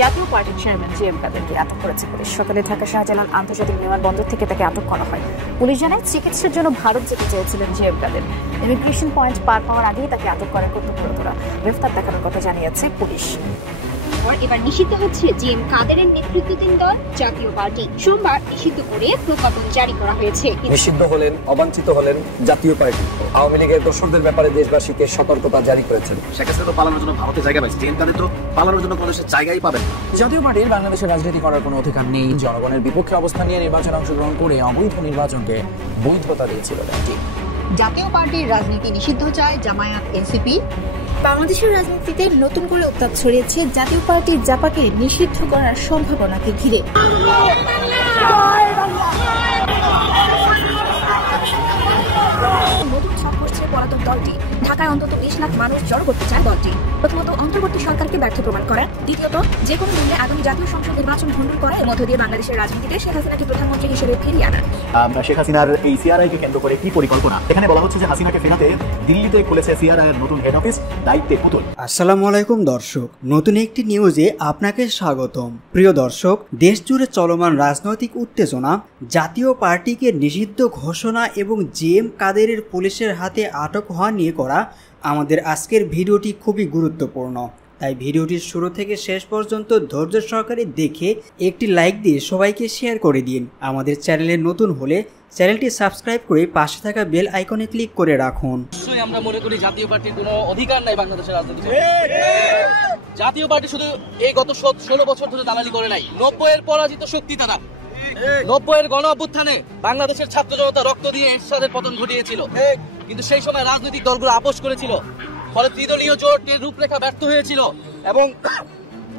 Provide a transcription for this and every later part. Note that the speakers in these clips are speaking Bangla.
জাতীয় পার্টির চেয়ারম্যান জি এম কাদেরকে আটক করেছে পুলিশ। সকালে ঢাকা শাহজালাল আন্তর্জাতিক বিমানবন্দর থেকে তাকে আটক করা হয়। পুলিশ জানায় চিকিৎসার জন্য ভারত যেতে চেয়েছিলেন জি এম কাদের। ইমিগ্রেশন পয়েন্ট পার পাওয়ার আগেই তাকে আটক করার কর্তব্যরতরা গ্রেফতার দেখানোর কথা জানিয়েছে পুলিশ। এবার নিষিদ্ধ হচ্ছে জি এম কাদেরের নেতৃত্বাধীন দল জাতীয় পার্টি। সোমবার নিষিদ্ধ করে প্রজ্ঞাপন জারি করা হয়েছে। নিষিদ্ধ হলেন, অবাঞ্ছিত হলেন জাতীয় পার্টি। আওয়ামী লীগের দোসরদের ব্যাপারে দেশবাসীকে সতর্কতা জারি করেছেন। শেখ হাসিনা তো পালানোর জন্য ভারতে জায়গা পাইছে, জি এম কাদের তো পালানোর জন্য কোনো জায়গাই পাবেন। জাতীয় পার্টির বাংলাদেশের রাজনীতি করার কোনো অধিকার নেই। জনগণের বিপক্ষে অবস্থান নিয়ে নির্বাচনে অংশগ্রহণ করে অবৈধ নির্বাচনকে বৈধতা দিয়েছিল দলটি। জাতীয় পার্টির রাজনীতি নিষিদ্ধ চায় জামায়াত এনসিপি। বাংলাদেশের রাজনীতিতে নতুন করে উত্তাপ ছড়িয়েছে জাতীয় পার্টির জাপাকে নিষিদ্ধ করার সম্ভাবনাকে ঘিরে। নতুন ছাপ করছে পলাতক দলটি। ঢাকায় অন্তত 20 লাখ মানুষ জড়ো করতে চায় দলটি। প্রথমত অন্তর্বর্তী সরকারকে ব্যর্থ প্রমাণ করা, দ্বিতীয়ত যে কোনো মূল্যে আগামী জাতীয় সংসদ নির্বাচন ভণ্ডুল করা, এর মধ্য দিয়ে বাংলাদেশের রাজনীতিতে শেখ হাসিনাকে প্রধানমন্ত্রী হিসেবে ফিরিয়ে আনা। শেখ হাসিনার এই সিআরআইকে কেন্দ্র করে কি পরিকল্পনা? এখানে বলা হচ্ছে যে হাসিনাকে ফেরাতে দিল্লিতে খুলেছে সিআরআইয়ের নতুন হেড অফিস, দায়িত্বে পুতুল। আসসালামু আলাইকুম দর্শক, নতুন একটি নিউজে আপনাকে স্বাগতম। প্রিয় দর্শক, দেশ জুড়ে চলমান রাজনৈতিক উত্তেজনা, জাতীয় পার্টিকে নিষিদ্ধ ঘোষণা এবং জি এম কাদেরের পুলিশের হাতে আটক হওয়া নিয়ে করা আমাদের আজকের ভিডিওটি খুবই গুরুত্বপূর্ণ। তাই ভিডিওটির শুরু থেকে শেষ পর্যন্ত ধৈর্য সহকারে দেখে একটি লাইক দিয়ে সবাইকে শেয়ার করে দিন। আমাদের চ্যানেলে নতুন হলে চ্যানেলটি সাবস্ক্রাইব করে পাশে থাকা বেল আইকনে ক্লিক করে রাখুন। আমরা মনে করি জাতীয় পার্টির কোনো অধিকার নাই বাংলাদেশের রাজনীতিতে। জাতীয় পার্টি শুধু এই গত 16 বছর ধরে দালালি করে নাই। 90 এর পরাজিত শক্তি তারা। 90 এর গণ অভ্যুত্থানে বাংলাদেশের ছাত্র জনতা রক্ত দিয়ে এরশাদের পতন ঘটিয়েছিল, কিন্তু সেই সময় রাজনৈতিক দলগুলো আপোষ করেছিল। ফলে ত্রিদলীয় জোটের রূপরেখা ব্যর্থ হয়েছিল এবং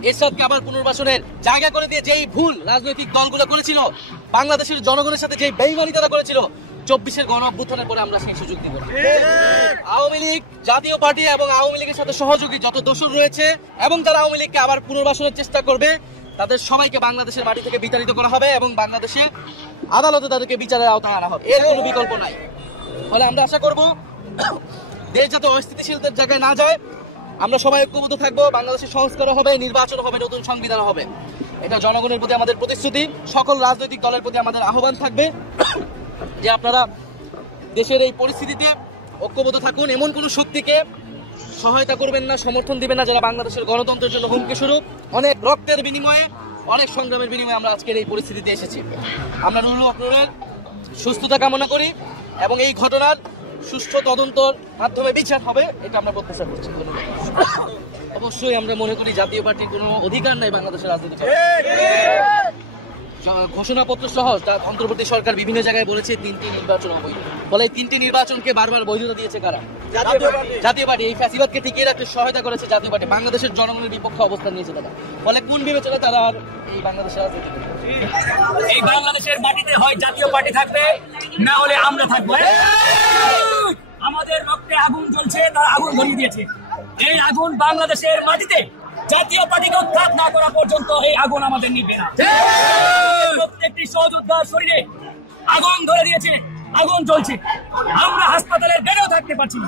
এরশাদকে আবার পুনর্বাসনের জায়গা করে দিয়ে যেই ভুল রাজনৈতিক দলগুলো করেছিল, বাংলাদেশের জনগণের সাথে যেই বেইমানি তারা করেছিল, 24-এর গণ অভ্যুত্থানের পরে আমরা সেই সুযোগ দিব। আওয়ামী লীগ, জাতীয় পার্টি এবং আওয়ামী লীগের সাথে সহযোগী যত দোষর রয়েছে এবং যারা আওয়ামী লীগকে আবার পুনর্বাসনের চেষ্টা করবে, তাদের সবাইকে বাংলাদেশের মাটি থেকে বিতাড়িত করা হবে এবং বাংলাদেশে আদালতে তাদেরকে বিচারের আওতায় আনা হবে। এর কোনো বিকল্প নাই। ফলে আমরা আশা করব দেশ যাতে অস্থিতিশীলতার জায়গায় না যায়, আমরা সবাই ঐক্যবদ্ধ থাকবো। বাংলাদেশের সংস্কার হবে, নির্বাচন হবে, নতুন সংবিধান হবে। এটা জনগণের প্রতি আমাদের প্রতিশ্রুতি। সকল রাজনৈতিক দলের প্রতি আমাদের আহ্বান থাকবে যে আপনারা দেশের এই পরিস্থিতিতে ঐক্যবদ্ধ থাকুন। এমন কোন শক্তিকে সহায়তা করবেন না, সমর্থন দিবেন না যারা বাংলাদেশের গণতন্ত্রের জন্য হুমকি স্বরূপ। অনেক রক্তের বিনিময়ে, অনেক সংগ্রামের বিনিময়ে আমরা আজকের এই পরিস্থিতিতে এসেছি। আমরা রুল অফ রুলের সুস্থতা কামনা করি এবং এই ঘটনার সুষ্ঠু তদন্তর মাধ্যমে বিচার হবে, এটা আমরা প্রত্যাশা করছি। অবশ্যই আমরা মনে করি জাতীয় পার্টির কোনো অধিকার নাই বাংলাদেশের রাজনীতিতে। ঘোষণাপত্র সহ অন্তর্বর্তী সরকার বিভিন্ন জায়গায় বলেছে 3টি নির্বাচন অবৈধ। ফলে 3টি নির্বাচনকে বারবার বৈধতা দিয়েছে কারা? জাতীয় পার্টি। এই ফ্যাসিবাদকে টিকিয়ে রাখতে সহায়তা করেছে জাতীয় পার্টি। বাংলাদেশের জনগণের বিপক্ষে অবস্থান নিয়েছে তারা। ফলে কোন বিবেচনা তারা আর এই বাংলাদেশের রাজনীতি করবে? এই বাংলাদেশের মাটিতে হয় জাতীয় পার্টি থাকবে, না হলে আমরা থাকবো। আমাদের রক্তে আগুন জ্বলছে, তারা আগুন ধরিয়ে দিয়েছে। এই আগুন বাংলাদেশের মাটিতে জাতীয় পার্টিকে উৎখাত না করা পর্যন্ত এই আগুন আমাদের নিবে না। প্রত্যেকটি সহযোদ্ধার শরীরে আগুন ধরে দিয়েছে, আগুন জ্বলছে। আমরা হাসপাতালের বেডেও থাকতে পারছি না।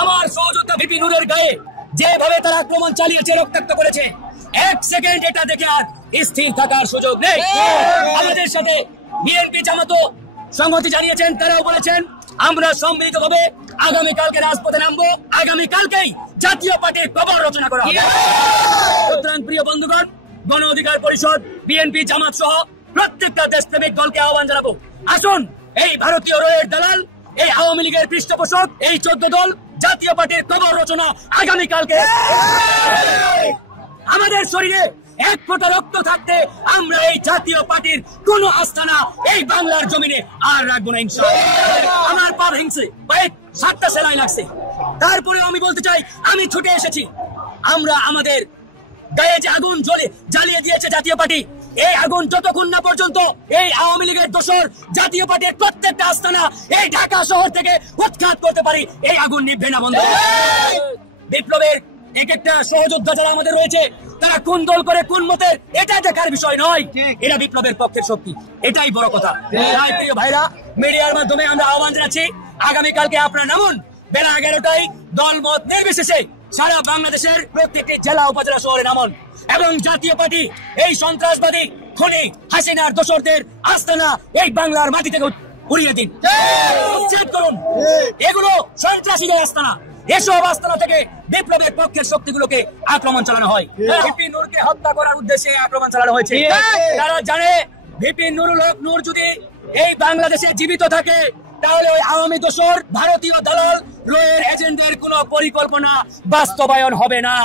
আমার সহযোদ্ধা ভিপি নূরের গায়ে যেভাবে তারা আক্রমণ চালিয়েছে, রক্তাক্ত করেছে, 1 সেকেন্ড এটা দেখে আর স্থির থাকার সুযোগ নেই। আমাদের সাথে বিএনপি জামাতও সংহতি জানিয়েছেন। তারাও বলেছেন আমরা সম্মিলিতভাবে আগামীকালকে রাজপথে নামবো। আগামীকালকেই জাতীয় পার্টির কবর রচনা করা হবে। সুতরাং প্রিয় বন্ধুগণ, গণ অধিকার পরিষদ, বিএনপি, জামাত সহ প্রত্যেকটা দেশপ্রেমিক দলকে আহ্বান জানাবো, আসুন এই ভারতীয় রয়ের দালাল, এই আওয়ামী লীগের পৃষ্ঠপোষক, এই 14 দল জাতীয় পার্টির কবর রচনা আগামীকালকে। আমাদের শরীরে 1 ফোঁটা রক্ত থাকতে আমরা এই জাতীয় পার্টির কোন আস্থানা এই বাংলার জমিনে আর রাখবো না ইনশাআল্লাহ। আমার পা ভেঙছে, 7টা সেলাই লাগছে, তারপরে আমি বলতে চাই আমি ছুটে এসেছি। আমরা আমাদের গায়ে যে আগুন জ্বালিয়ে দিয়েছে জাতীয় পার্টি, এই আগুন যতক্ষণ না পর্যন্ত এই আওয়ামী লীগের দোসর জাতীয় পার্টির প্রত্যেকটা আস্তানা এই ঢাকা শহর থেকে উৎখাত করতে পারি, এই আগুন নিভবে না বন্ধু। বিপ্লবের এক একটা সহযোদ্ধা যারা আমাদের রয়েছে, তারা কোন দল করে কোন মতের এটা দেখার বিষয় নয়, এরা বিপ্লবের পক্ষের শক্তি, এটাই বড় কথা। প্রিয় ভাইরা, মিডিয়ার মাধ্যমে আমরা আহ্বান জানাচ্ছি, আগামীকালকে আপনারা নামুন বেলা 11টায়, দল মত নির্বিশেষে সারা বাংলাদেশের প্রত্যেকটি জেলা উপজেলা শহরে নামন এবং জাতীয় পার্টি এই সন্ত্রাসবাদী খুনি হাসিনার দোসরদের আস্তানা এই বাংলার মাটি থেকে উড়িয়ে দিন, উচ্ছেদ করুন। এগুলো সন্ত্রাসীদের আস্তানা। এসব আস্তানা থেকে বিপ্লবের পক্ষের শক্তিগুলোকে আক্রমণ চালানো হয়। ভিপি নূরকে হত্যা করার উদ্দেশ্যে আক্রমণ চালানো হয়েছে। তারা জানে ভিপি নুরুল হক নূর যদি এই বাংলাদেশে জীবিত থাকে তাহলে ওই আওয়ামী দোসর ভারতীয় দালাল রয়ের এজেন্টদের কোন পরিকল্পনা বাস্তবায়ন হবে না।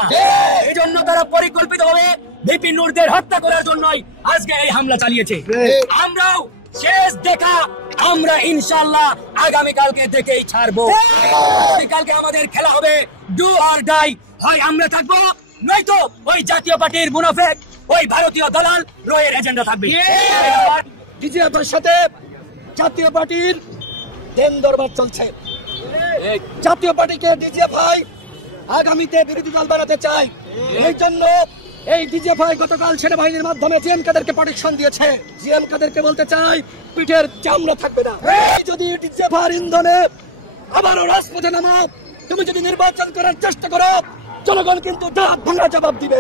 এই জন্য তারা পরিকল্পিতভাবে ভিপি নূরদের হত্যা করার জন্যই আজকে এই হামলা চালিয়েছে। আমরাও শেষ দেখা আমরা ইনশাআল্লাহ আগামীকালকে দেখেই ছাড়বো। আগামীকালকে আমাদের খেলা হবে ডু অর ডাই, হয় আমরা থাকবো নয়তো ওই জাতীয় পার্টির মুনাফেক ওই ভারতীয় দালাল রয়ের এজেন্ডা থাকবে। ডিজিএফের সাথে জাতীয় পার্টির দেন দরবার চলছে। জাতীয় পার্টিকে ডিজিএফআই আগামীতে বিরোধী দল বানাতে চায়। এই জন্য এই ডিজিএফআই গতকাল সেনাবাহিনীর মাধ্যমে জিএম কাদেরকে প্রোটেকশন দিয়েছে। জিএম কাদেরকে বলতে চাই পিঠের চামড়া থাকবে না। যদি ডিজিএফআই ইন্ধনে আবারও রাজপথে নামো, তুমি যদি নির্বাচন করার চেষ্টা করো, জনগণ কিন্তু দাঁত ভাঙা জবাব দিবে।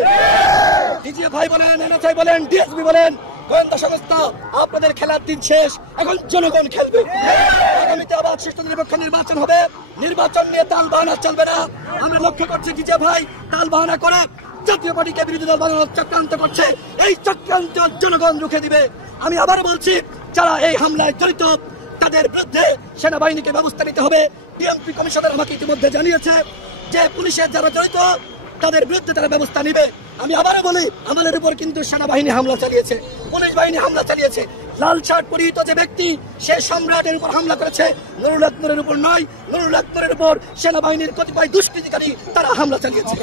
ডিজিএফআই বলেন, এনএসআই বলেন, ডিএসপি বলেন, গোয়েন্দা সংস্থা, আপনাদের খেলার দিন শেষ, এখন জনগণ খেলবে। আগামীতে আবার সুষ্ঠু নিরপেক্ষ নির্বাচন হবে। নির্বাচন নিয়ে তাল বাহানা চলবে না। আমরা লক্ষ্য করছি ডিজিএফআই তাল বাহানা করে জাতীয় পার্টিকে বিরোধী দল বানানোর চক্রান্ত করছে। এই চক্রান্ত জনগণ রুখে দিবে। আমি আবার বলছি, যারা এই হামলায় জড়িত তাদের বিরুদ্ধে সেনাবাহিনীকে ব্যবস্থা নিতে হবে। ডিএমপি কমিশনার আমাকে ইতিমধ্যে জানিয়েছে যে পুলিশের যারা জড়িত তাদের বিরুদ্ধে তারা ব্যবস্থা নিবে। আমি আবারও বলি, আমাদের উপর কিন্তু সেনাবাহিনী হামলা চালিয়েছে, পুলিশ বাহিনী হামলা চালিয়েছে। লাল শার্ট পরিহিত যে ব্যক্তি সে সম্রাটের উপর হামলা করেছে, নুরুল হক নূরের উপর নয়। নুরুল হক নূরের উপর সেনাবাহিনীর কতিপয় দুষ্কৃতিকারী তারা হামলা চালিয়েছে।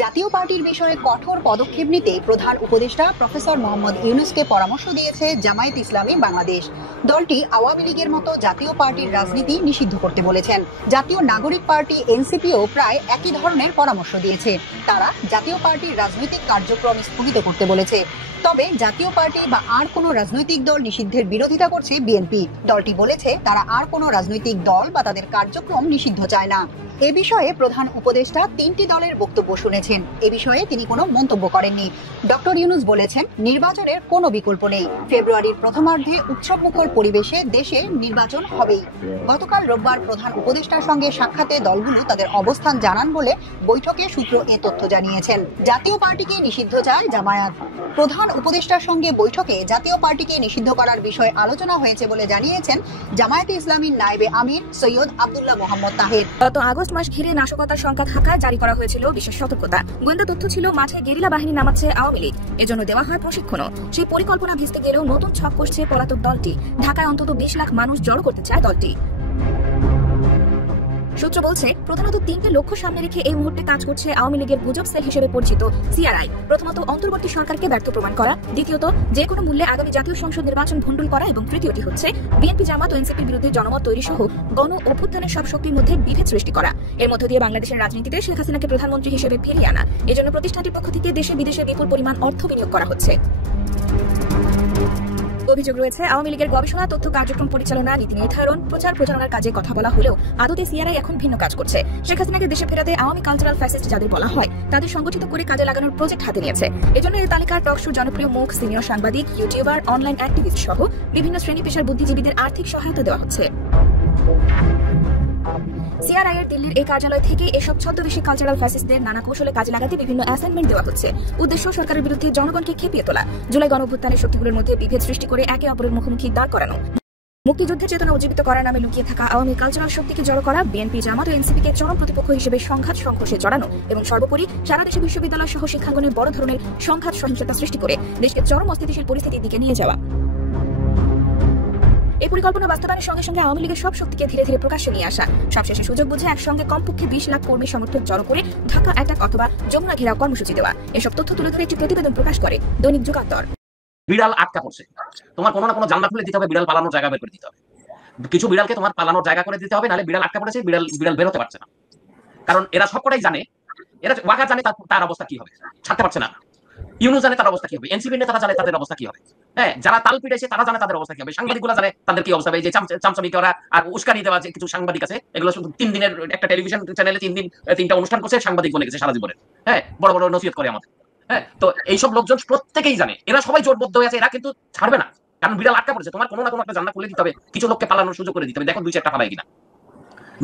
জাতীয় পার্টির বিষয়ে কঠোর পদক্ষেপ নিতে প্রধান উপদেষ্টা প্রফেসর মোহাম্মদ ইউনূসকে পরামর্শ দিয়েছে জামায়াত ইসলামী বাংলাদেশ। দলটি আওয়ামী লীগের মতো জাতীয় পার্টির রাজনীতি নিষিদ্ধ করতে বলেছেন। জাতীয় নাগরিক পার্টি এনসিপিও প্রায় একই ধরনের পরামর্শ দিয়েছে। তারা জাতীয় পার্টির রাজনৈতিক কার্যক্রম স্থগিত করতে বলেছে। তবে জাতীয় পার্টি বা আর কোনো রাজনৈতিক দল নিষিদ্ধের বিরোধিতা করছে বিএনপি। দলটি বলেছে তারা আর কোনো রাজনৈতিক দল বা তাদের কার্যক্রম নিষিদ্ধ চায় না। এ বিষয়ে প্রধান উপদেষ্টা 3টি দলের বক্তব্য শুনেছেন। এ বিষয়ে তিনি কোনো মন্তব্য করেননি। ডক্টর ইউনূস বলেছেন, নির্বাচনের কোনো বিকল্প নেই। ফেব্রুয়ারির প্রথমার্ধে উৎসবমুখর পরিবেশে দেশে নির্বাচন হবেই। গতকাল রোববার প্রধান উপদেষ্টার সঙ্গে সাক্ষাতে দলগুলো তাদের অবস্থান জানান বলে বৈঠকে সূত্র এ তথ্য জানিয়েছেন। জাতীয় পার্টিকে নিষিদ্ধ চায় জামায়াত। প্রধান উপদেষ্টার সঙ্গে বৈঠকে জাতীয় পার্টিকে নিষিদ্ধ করার বিষয়ে আলোচনা হয়েছে বলে জানিয়েছেন জামায়াতে ইসলামীর নায়েবে আমির সৈয়দ আব্দুল্লাহ মোহাম্মদ তাহের। গত আগস্ট মাস ঘিরে নাশকতার সংখ্যা থাকায় জারি করা হয়েছিল বিশেষ সতর্কতা। গোয়েন্দা তথ্য ছিল মাঠে গেরিলা বাহিনী নামাচ্ছে আওয়ামী লীগ, এজন্য দেওয়া হয় প্রশিক্ষণও। সেই পরিকল্পনা ভেস্তে গেলেও নতুন ছক কষছে পলাতক দলটি। ঢাকায় অন্তত 20 লাখ মানুষ জড়ো করতে চায় দলটি। সূত্র বলছে, প্রধানত 3টে লক্ষ্য সামনে রেখে এই মুহূর্তে কাজ করছে আওয়ামী লীগের গুজব সেল হিসেবে পরিচিত সিআরআই। প্রথমত, অন্তর্বর্তী সরকারকে ব্যর্থ প্রমাণ করা। দ্বিতীয়ত, যে কোনো মূল্যে আগামী জাতীয় সংসদ নির্বাচন ভণ্ডুল করা। এবং তৃতীয়টি হচ্ছে বিএনপি, জামাত ও এনসিপির বিরুদ্ধে জনমত তৈরি সহ গণ অভ্যুত্থানের সব শক্তির মধ্যে বিভেদ সৃষ্টি করা। এর মধ্য দিয়ে বাংলাদেশের রাজনীতিতে শেখ হাসিনাকে প্রধানমন্ত্রী হিসেবে ফিরিয়ে আনা। এজন্য প্রতিষ্ঠানটির পক্ষ থেকে দেশে বিদেশে বিপুল পরিমাণ অর্থ বিনিয়োগ করা হচ্ছে। অভিযোগ রয়েছে, আওয়ামী লীগের গবেষণা, তথ্য কার্যক্রম পরিচালনা, নীতি নির্ধারণ, প্রচার প্রচারণার কাজে কথা বলা হলেও আদতে সিআরআই এখন ভিন্ন কাজ করছে। শেখ হাসিনাকে দেশে ফেরাতে আওয়ামী কালচারাল ফ্যাসিস্ট যাদের বলা হয় তাদের সংগঠিত করে কাজে লাগানোর প্রজেক্ট হাতে নিয়েছে। এজন্য এই তালিকার টকশো জনপ্রিয় মুখ, সিনিয়র সাংবাদিক, ইউটিউবার, অনলাইন অ্যাক্টিভিস্ট সহ বিভিন্ন শ্রেণী পেশার বুদ্ধিজীবীদের আর্থিক সহায়তা দেওয়া হচ্ছে। সিআরআই এর দিল্লির এই কার্যালয় থেকে এসব ছদ্মবেশী কালচারাল ফ্যাসিস্টদের নানা কৌশলে কাজে লাগাতে বিভিন্ন অ্যাসাইনমেন্ট দেওয়া হচ্ছে। উদ্দেশ্য সরকারের বিরুদ্ধে জনগণকে খেপিয়ে তোলা, জুলাই গণঅভ্যুত্থানের শক্তিগুলোর মধ্যে বিভেদ সৃষ্টি করে একে অপরের মুখোমুখি দাঁড় করানো, মুক্তিযুদ্ধের চেতনা উজ্জীবিত করার নামে লুকিয়ে থাকা আওয়ামী কালচারাল শক্তিকে জড়ো করা, বিএনপি, জামাত ও এনসিপিকে চরম প্রতিপক্ষ হিসেবে সংঘাত সংঘর্ষে জড়ানো এবং সর্বোপরি সারা দেশে বিশ্ববিদ্যালয় সহ শিক্ষাঙ্গনে বড় ধরনের সংঘাত সহিংসতা সৃষ্টি করে দেশকে চরম অস্থিতিশীল পরিস্থিতির দিকে নিয়ে যাওয়া। এই পরিকল্পনা বাস্তবায়নের সঙ্গে সঙ্গে আওয়ামী লীগের সব শক্তিকে ধীরে ধীরে প্রকাশ্যে নিয়ে আসা, সবশেষে সুযোগ বুঝে একসঙ্গে কমপক্ষে 20 লাখ কর্মী সমর্থক জড়ো করে ঢাকা অ্যাটাক অথবা যমুনা ঘেরাও কর্মসূচি দেওয়া। এসব তথ্য তুলে ধরে একটি প্রতিবেদন প্রকাশ করে দৈনিক যুগান্তর। বিড়াল আটকা পড়ছে, তোমার কোনো না কোনো জানলা খুলে দিতে হবে, বিড়াল পালানোর জায়গা বের করে দিতে হবে। কিছু বিড়ালকে তোমার পালানোর জায়গা করে দিতে হবে, নাহলে বিড়াল আটকা পড়েছে, বিড়াল বের হতে পারছে না। কারণ এরা সবকটাই জানে, এরা ওয়াকা জানে তার অবস্থা কি হবে, ছাড়তে পারছে না। ইউনূস জানে তার অবস্থা কি হবে, এনসিপি নেতারা জানে তাদের অবস্থা কি হবে। হ্যাঁ, যারা তাল পিটাইছে তারা জানে তাদের অবস্থা কি হবে, সাংবাদিকগুলো জানে তাদের কি অবস্থা হবে। এই যে চামচামি করা আর উস্কানি দেওয়া যে কিছু সাংবাদিক আছে, এগুলো শুধু 3 দিনের একটা টেলিভিশন চ্যানেলে 3 দিন 3টা অনুষ্ঠান করছে, সাংবাদিক বনে গেছে সারা জীবনে। হ্যাঁ, বড় বড় নসিহত করে আমাদের। হ্যাঁ, তো এইসব লোকজন প্রত্যেকেই জানে, এরা সবাই জোটবদ্ধ হয়ে আছে, এরা কিন্তু ছাড়বে না, কারণ বিড়াল আটকা পড়েছে। তোমার কোনো না কোনো একটা জানলা খুলে দিতে হবে, কিছু লোককে পালানোর সুযোগ করে দিতে হবে, দেখো 2-4টা পালায় কিনা।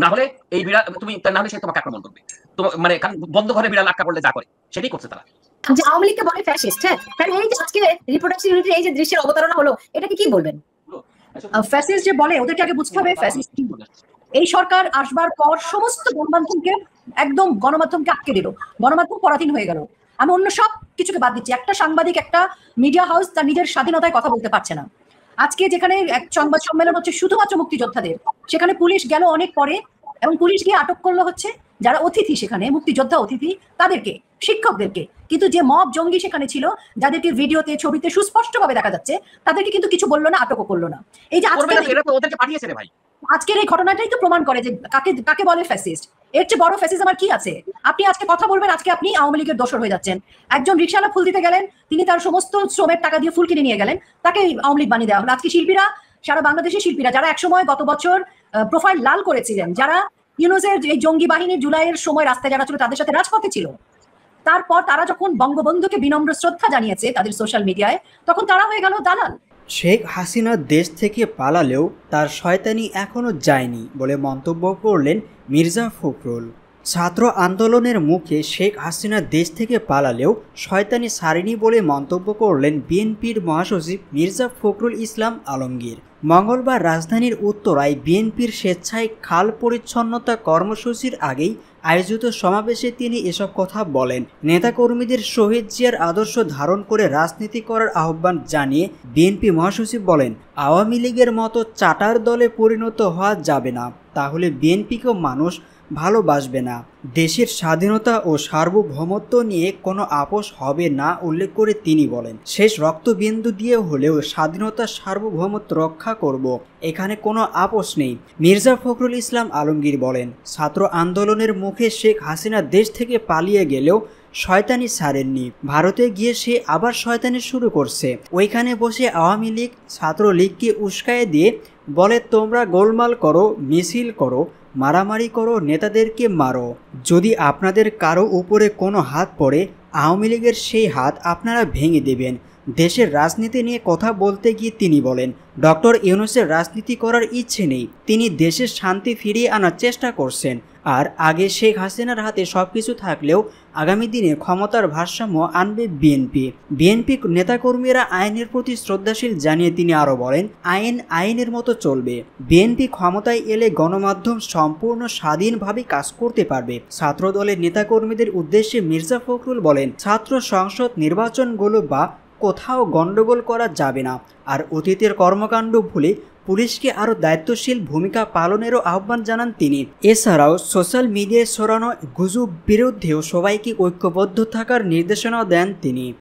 না হলে এই বিড়াল তুমি, না হলে সে তোমাকে আক্রমণ করবে। তো মানে বন্ধ ঘরে বিড়াল আটকা পড়লে যা করে সেটাই করছে তারা। যে আওয়ামী লীগকে বলে ফ্যাসিস্ট, হ্যাঁ, কারণ এই যে আজকে রিপ্রোডাকশন ইউনিটির এই যে দৃশ্যের অবতারণা হলো, এটাকে কি বলবেন? ফ্যাসিস্ট যে বলে ওদেরকে আগে বুঝতে হবে ফ্যাসিস্ট কি। এই সরকার আসবার পর সমস্ত গণমাধ্যমকে একদম গণমাধ্যমকে আটকে দিল, গণমাধ্যম পরাধীন হয়ে গেল। আমি অন্য সব কিছুকে বাদ দিচ্ছি, একটা সাংবাদিক, একটা মিডিয়া হাউস তার নিজের স্বাধীনতায় কথা বলতে পারছে না। আজকে যেখানে এক সংবাদ সম্মেলন হচ্ছে শুধুমাত্র মুক্তিযোদ্ধাদের, সেখানে পুলিশ গেল অনেক পরে, এবং পুলিশ গিয়ে আটক করলো হচ্ছে যারা অতিথি, সেখানে মুক্তিযোদ্ধা অতিথি তাদেরকে, শিক্ষকদেরকে। কিন্তু যে মব জঙ্গি সেখানে ছিল, যাদেরকে ভিডিওতে ছবিতে সুস্পষ্টভাবে দেখা যাচ্ছে, তাদেরকে কিন্তু কিছু বললো না, আটকও করলো না। এই যে আজকের এই ঘটনাটাই তো প্রমাণ করে যে কাকে বলে ফ্যাসিস্ট। এর চেয়ে বড় ফ্যাসিজম আর কি আছে? আপনি আজকে কথা বলবেন, আজকে আপনি আওয়ামী লীগের দোসর হয়ে যাচ্ছেন। একজন রিকশাওয়ালা ফুল দিতে গেলেন, তিনি তার সমস্ত শ্রমের টাকা দিয়ে ফুল কিনে নিয়ে গেলেন, তাকে আওয়ামী লীগ বানিয়ে দেওয়া হলো। আজকে শিল্পীরা, সারা বাংলাদেশের শিল্পীরা যারা একসময় গত বছর প্রোফাইল লাল করেছিলেন, যারা ইউনূসের এই জঙ্গি বাহিনীর জুলাইয়ের সময় রাস্তায় যারা ছিল তাদের সাথে রাজপথে ছিল, তারপর তারা যখন বঙ্গবন্ধুকে বিনম্র শ্রদ্ধা জানিয়েছে তাদের সোশ্যাল মিডিয়ায়, তখন তারা হয়ে গেল দালাল। শেখ হাসিনা দেশ থেকে পালালেও তার শয়তানি এখনো যায়নি বলে মন্তব্য করলেন মির্জা ফখরুল। ছাত্র আন্দোলনের মুখে শেখ হাসিনা দেশ থেকে পালালেও শয়তানি ছাড়েনি বলে মন্তব্য করলেন বিএনপির মহাসচিব মির্জা ফখরুল ইসলাম আলমগীর। মঙ্গলবার রাজধানীর উত্তরায় বিএনপির স্বেচ্ছায় খাল পরিচ্ছন্নতা কর্মসূচির আগেই আয়োজিত সমাবেশে তিনি এসব কথা বলেন। নেতাকর্মীদের শহীদ জিয়ার আদর্শ ধারণ করে রাজনীতি করার আহ্বান জানিয়ে বিএনপি মহাসচিব বলেন, আওয়ামী লীগের মতো চাটার দলে পরিণত হওয়া যাবে না, তাহলে বিএনপিকেও মানুষ ভালোবাসবে না। দেশের স্বাধীনতা ও সার্বভৌমত্ব নিয়ে কোনো আপোষ হবে না উল্লেখ করে তিনি বলেন, শেষ রক্তবিন্দু দিয়ে হলেও স্বাধীনতা সার্বভৌমত্ব রক্ষা করব, এখানে কোনো আপোষ নেই। মির্জা ফখরুল ইসলাম আলমগীর বলেন, ছাত্র আন্দোলনের মুখে শেখ হাসিনা দেশ থেকে পালিয়ে গেলেও শয়তানি ছাড়েননি। ভারতে গিয়ে সে আবার শয়তানি শুরু করছে। ওইখানে বসে আওয়ামী লীগ ছাত্রলীগকে উস্কায়ে দিয়ে বলে, তোমরা গোলমাল করো, মিছিল করো, মারামারি করো, নেতাদেরকে মারো। যদি আপনাদের কারো উপরে কোনো হাত পড়ে, আওয়ামী লীগের সেই হাত আপনারা ভেঙে দেবেন। দেশের রাজনীতি নিয়ে কথা বলতে গিয়ে তিনি বলেন, ডক্টর ইউনূসের রাজনীতি করার ইচ্ছে নেই, তিনি দেশের শান্তি ফিরিয়ে আনার চেষ্টা করছেন। আর আগে শেখ হাসিনার হাতে সবকিছু থাকলেও আগামী দিনে ক্ষমতার ভারসাম্য আনবে বিএনপি নেতাকর্মীরা আইনের প্রতি শ্রদ্ধাশীল জানিয়ে তিনি আরও বলেন, আইন আইনের মতো চলবে। বিএনপি ক্ষমতায় এলে গণমাধ্যম সম্পূর্ণ স্বাধীনভাবে কাজ করতে পারবে। ছাত্র দলের নেতাকর্মীদের উদ্দেশ্যে মির্জা ফখরুল বলেন, ছাত্র সংসদ নির্বাচনগুলো বা কোথাও গণ্ডগোল করা যাবে না। আর অতীতের কর্মকাণ্ড ভুলে পুলিশকে আরও দায়িত্বশীল ভূমিকা পালনেরও আহ্বান জানান তিনি। এছাড়াও সোশ্যাল মিডিয়ায় ছড়ানো গুজব বিরুদ্ধেও সবাইকে ঐক্যবদ্ধ থাকার নির্দেশনাও দেন তিনি।